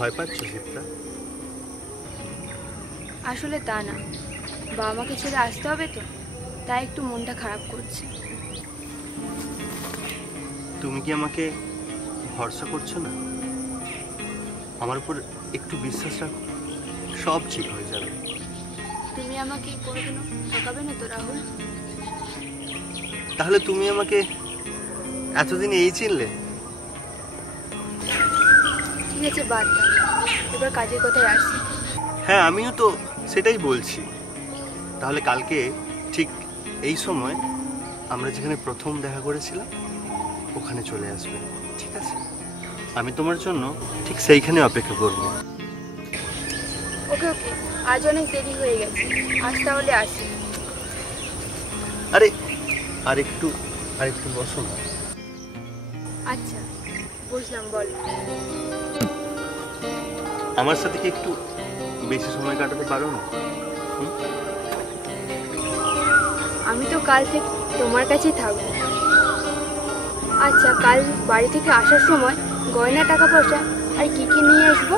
ভয় পাচ্ছ শিপ্রা? আসলে তা না, বাবা মাকে ছেড়ে আসতে হবে তো, তাই একটু মনটা খারাপ করছে। তুমি কি আমাকে ভরসা করছো না? আমার উপর একটু বিশ্বাস রাখো, সব ঠিক হয়ে যাবে। তুমি আমাকে কোনোদিনও ঠকাবে না তো রাহুল? তাহলে তুমি আমাকে এতদিন এই চিনলে? ঠিক আছে, বাদ দাও, এবার কাজের কথায় আসি। হ্যাঁ, আমিও তো সেটাই বলছি। তাহলে কালকে ঠিক এই সময় আমরা যেখানে প্রথম দেখা করেছিলাম ওখানে চলে আসবে, ঠিক আছে? আমি তোমার জন্য ঠিক সেইখানে অপেক্ষা করব। ওকে ওকে, আজ অনেক দেরি হয়ে গেছে, আজ তাহলে আসি। আরে আর একটু বসো না। আচ্ছা বুঝলাম, বল। আমার সাথে কি একটু বেশি সময় কাটাতে পারো না? আমি তো কাল থেকে তোমার কাছেই থাকবো। আচ্ছা, কাল বাড়ি থেকে আসার সময় গয়না, টাকা পয়সা আর কি কি নিয়ে আসবো?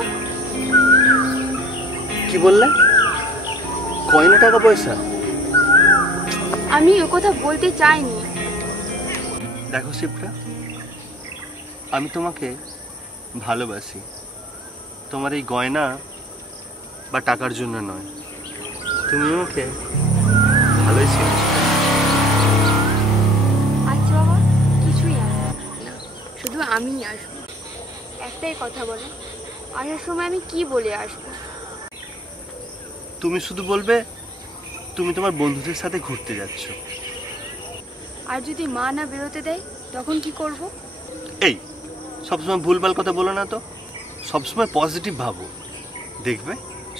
কি বললে? গয়না, টাকা পয়সা? আমি ও কথা বলতে চাইনি। দেখো শিপ্রা, আমি তোমাকে ভালোবাসি, তোমার এই গয়না বা টাকার জন্য নয়। তুমি আমাকে ভালোই ছিল। আচ্ছা বাবা, কিছুই আসবো না, শুধু আমিই আসবো। একটাই কথা বলে, আসার সময় আমি কি বলে আসবো? তুমি শুধু বলবে তুমি তোমার বন্ধুদের সাথে ঘুরতে যাচ্ছ। আর যদি মা না বেরোতে দেয় তখন কি করব? এই সবসময় ভুলভাল কথা বলো না তো, সবসময় পজিটিভ ভাবো, দেখবে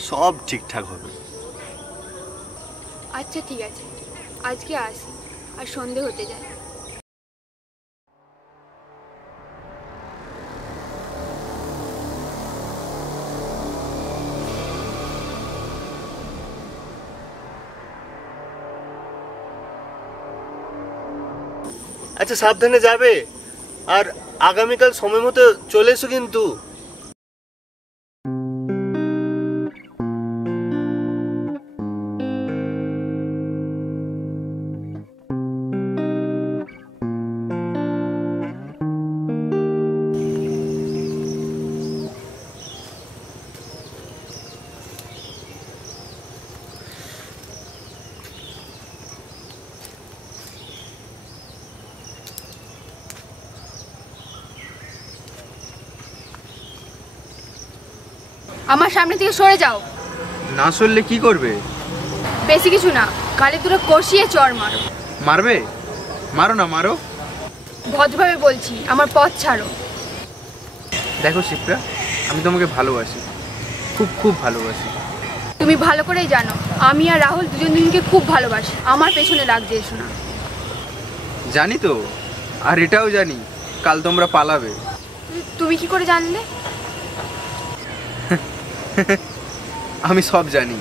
সব ঠিকঠাক হবে। আচ্ছা ঠিক আছে, আজকে আসি, আর সন্ধে হতে যায়। আচ্ছা সাবধানে যাবে, আর আগামীকাল সময় মতো চলে এসো কিন্তু। আমার সামনে থেকে সরে যাও। না সরলে কি করবে? বেশি কিছু না, গালে দুটো কষিয়ে চড় মারো। মারবে? মারো না, মারো। ভদ্রভাবে বলছি, আমার পথ ছাড়ো। দেখো শিপ্রা, আমি তোমাকে ভালোবাসি, খুব খুব ভালোবাসি। তুমি ভালো করেই জানো আমি আর রাহুল দুজন দুজনকে খুব ভালোবাসি। আমার পেছনে লাগছে এসো না। জানি তো, আর এটাও জানি কাল তোমরা পালাবে। তুমি কি করে জানলে? আমি সব জানি।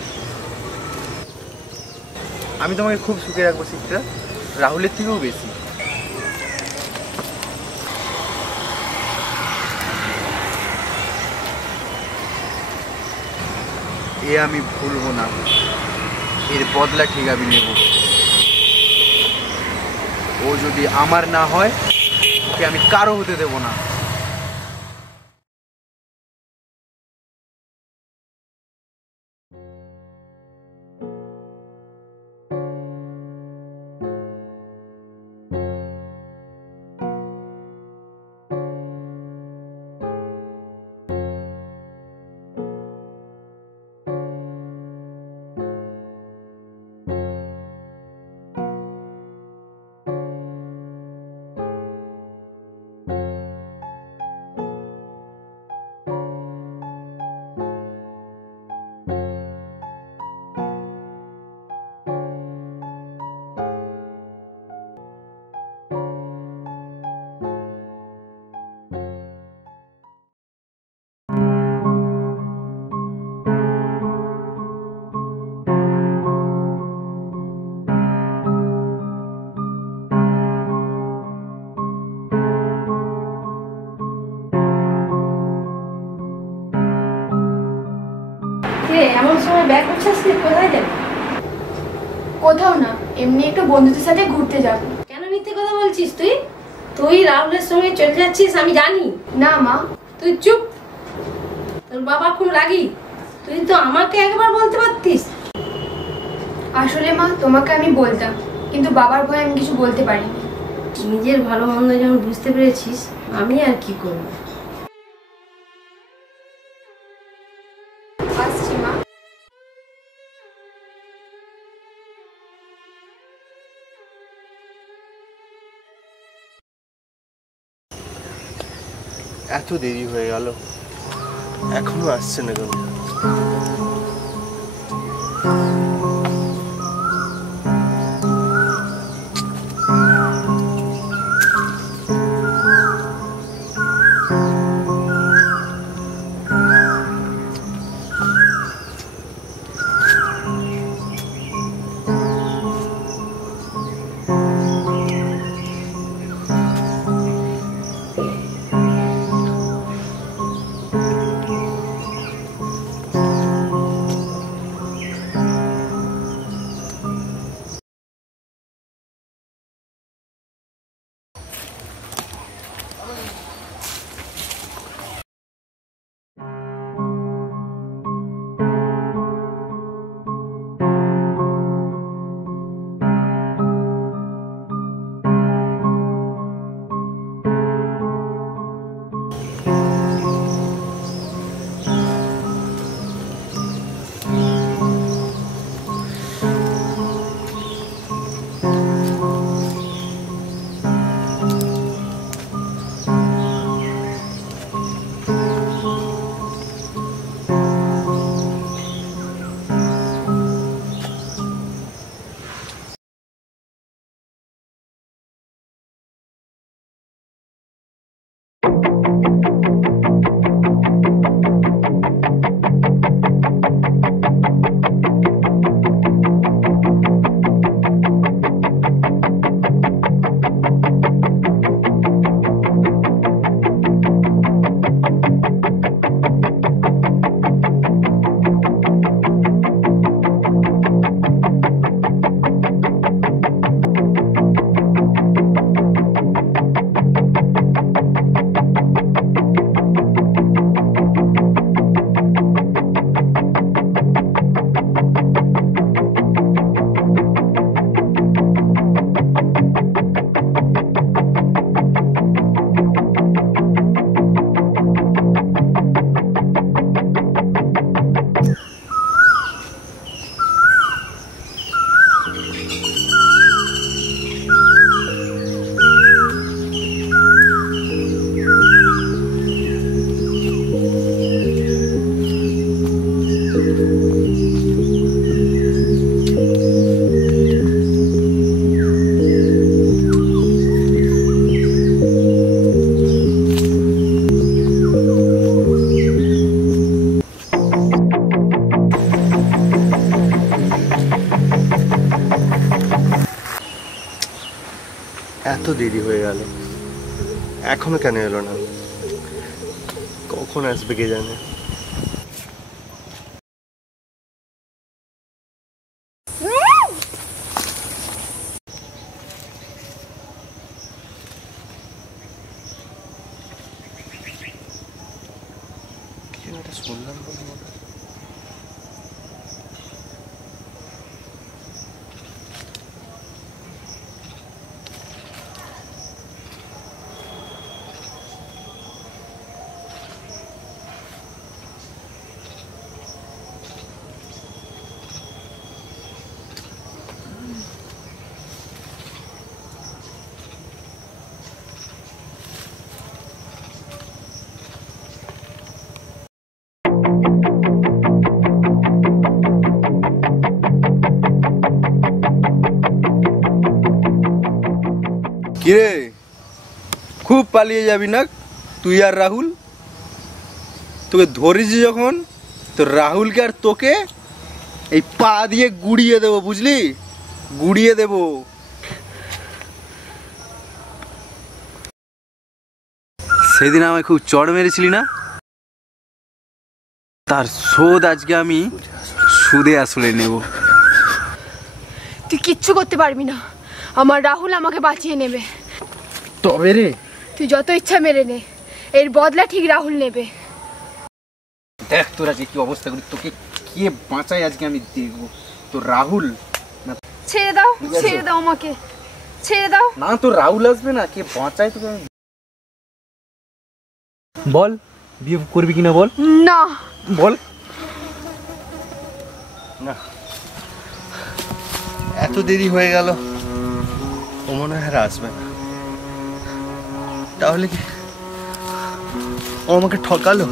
আমি তোমাকে খুব সুখে রাখবো শিপ্রা, রাহুলের থেকেও বেশি। এ আমি ভুলবো না, এর বদলা ঠিক আমি নেব। ও যদি আমার না হয় ওকে আমি কারো হতে দেব না। ব্যাগ গুছাস নি, কোথায় যাবি? কোথাও না, এমনি একটু বন্ধুদের সাথে ঘুরতে যাব। কেন মিথ্যে কথা বলছিস তুই? তুই রাহুলের সঙ্গে চলে যাচ্ছিস আমি জানি। না মা। তুই চুপ। তোর বাবা খুব রাগী, তুই তো আমাকে একবার বলতে পারতিস। আসলে মা, তোমাকে আমি বলতাম, কিন্তু বাবার ভয়ে আমি কিছু বলতে পারিনি। নিজের ভালো মন্দ যখন বুঝতে পেরেছিস, আমি আর কি করব। আসছি মা। এত দেরি হয়ে গেল, এখনো আসছে না কেন? এত দেরি হয়ে গেল, এখনো কেন এলো না? কখন আসবে কে জানে? শুনলাম কিরে, খুব পালিয়ে যাবি না তুই আর রাহুল? তোকে ধরেছি যখন, তো রাহুলকে আর তোকে এই পা দিয়ে গুড়িয়ে দেবো, বুঝলি? গুড়িয়ে দেবো। সেদিন আমায় খুব চড় মেরেছিলি না, তার শোধ আজকে আমি সুদে আসলে নেব। তুই কিচ্ছু করতে পারবি না, আমার রাহুল আমাকে বাঁচিয়ে নেবে। তবে রে তুই যত ইচ্ছা মেরে নে, এর বদলা ঠিক রাহুল নেবে। দেখ তোরা যে কি অবস্থা করি, তোকে কে বাঁচায় আজকে আমি দেখবো। তো রাহুল ছেড়ে দাও, ছেড়ে দাও আমাকে, ছেড়ে দাও। না, তো রাহুল আসবে না, কে বাঁচায় তোকে আমি। বল বিয়ে করবি কিনা বল, না বল। না, এত দেরি হয়ে গেল, ও মনে হয় আর আসবে না। তাহলে কি ও আমাকে ঠকালো?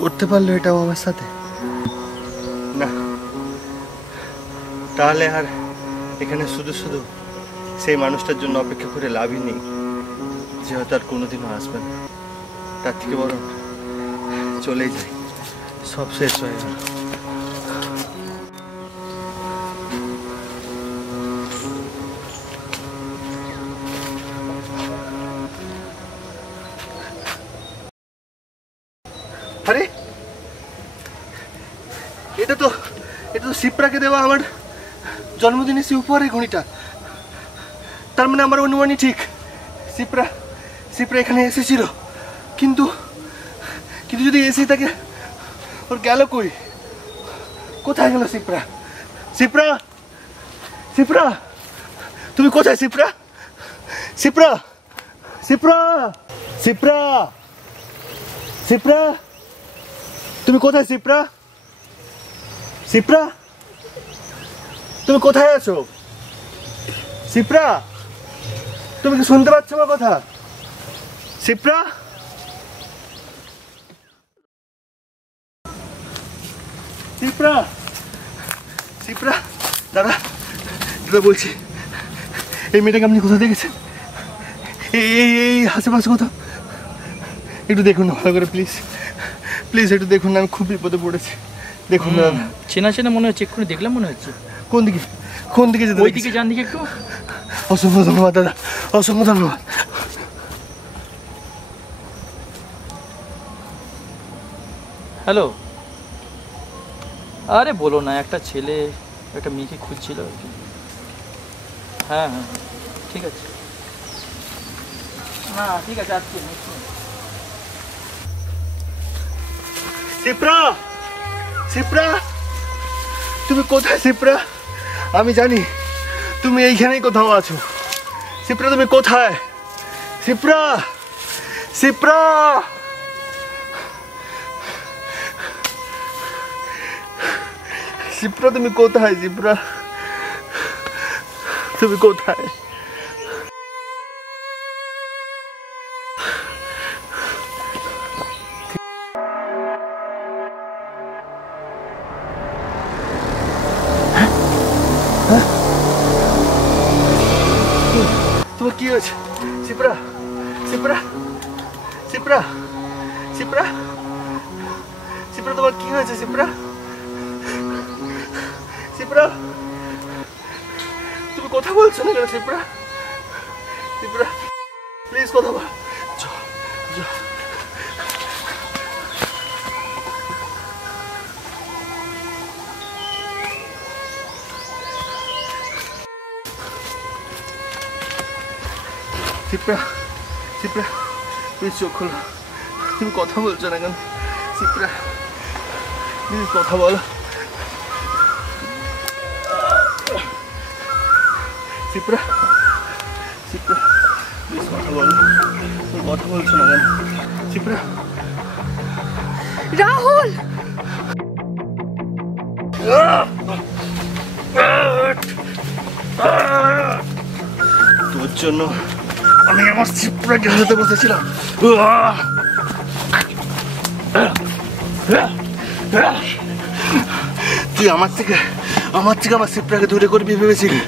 করতে পারলো এটাও আমার সাথে? না, তাহলে আর এখানে শুধু শুধু সেই মানুষটার জন্য অপেক্ষা করে লাভই নেই, যে হয়তো আর কোনোদিনও আসবে না। তার থেকে বরং চলেই যাই, সব শেষ হয়ে গেল। আরে এটা তো শিপ্রাকে দেওয়া আমার জন্মদিনে সে উপহারের ঘড়িটা। তার মানে আমার অনুমানই ঠিক, শিপ্রা এখানে এসেছিল। কিন্তু কিন্তু যদি এসে থাকে, ওর গেল কই? কোথায় গেল শিপ্রা? শিপ্রা, শিপ্রা, তুমি কোথায়? শিপ্রা, শিপ্রা, শিপ্রা, শিপ্রা, শিপ্রা, তুমি কোথায়? শিপ্রা, শিপ্রা, তুমি কোথায় আছো? শিপ্রা, তুমি কি শুনতে পাচ্ছ আমার কথা? শিপ্রা, শিপ্রা, শিপ্রা, দাদা দাদা বলছি, এই মেয়েটাকে আপনি কোথাও দেখেছেন? এই আশেপাশে কোথাও একটু দেখুন না, ভালো করে প্লিজ, প্লিজ একটু দেখুন না, আমি খুব বিপদে পড়েছি। দেখুন না দাদা। চেনা চেনা মনে হচ্ছে, এক্ষুনি দেখলাম মনে হচ্ছে। কোন দিকে, কোন দিকে যেতে? ওই দিকে যান, দিকে একটু। অসংখ্য ধন্যবাদ দাদা, অসংখ্য ধন্যবাদ। হ্যালো, আরে বলো না, একটা ছেলে একটা মেয়েকে খুঁজছিল আর কি। হ্যাঁ হ্যাঁ ঠিক আছে, না ঠিক আছে, আজকে শিপ্রা, শিপ্রা, তুমি কোথায়? শিপ্রা, আমি জানি তুমি এইখানেই কোথাও আছো। শিপ্রা, তুমি কোথায়? শিপ্রা, শিপ্রা, শিপ্রা, তুমি কোথায়? শিপ্রা, তুমি কোথায়? তোমার কি হয়েছে? শিপ্রা, শিপ্রা, শিপ্রা, শিপ্রা, শিপ্রা, তোমার কি হয়েছে? শিপ্রা, শিপ্রা, তুমি কথা বলছো না কেন? শিপ্রা, শিপ্রা, প্লিজ কথা বল। শিপ্রা, শিপ্রা, প্লিজ চোখ খোলো, তুমি কথা বলছো না কেন? শিপ্রা, প্লিজ কথা বলো। শিপ্রা, শিপ্রা, প্লিজ কথা বলো, তুমি কথা বলছো না কেন? শিপ্রা, রাহুল, তোর জন্য আমি আমার শিপ্রাকে হাতে বসেছিলাম। তুই আমার থেকে আমার শিপ্রাকে দূরে করবি ভেবেছিলি?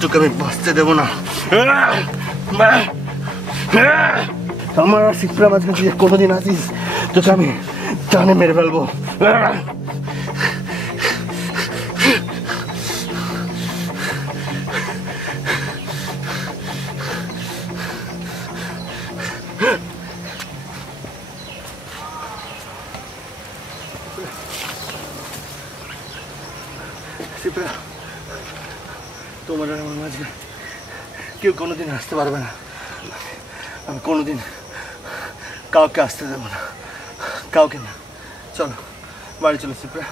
তোকে আমি বাঁচতে দেবো না। আমার আর শিপ্রা মাঝখানে তুই কোনোদিন আসিস, তোকে আমি টানে মেরে ফেলবো। তোমার আর আমার মাঝে কেউ কোনোদিন আসতে পারবে না। আমি কোনোদিন কাউকে আসতে দেবো না, কাউকে না। চলো বাড়ি চলো শিপ্রা।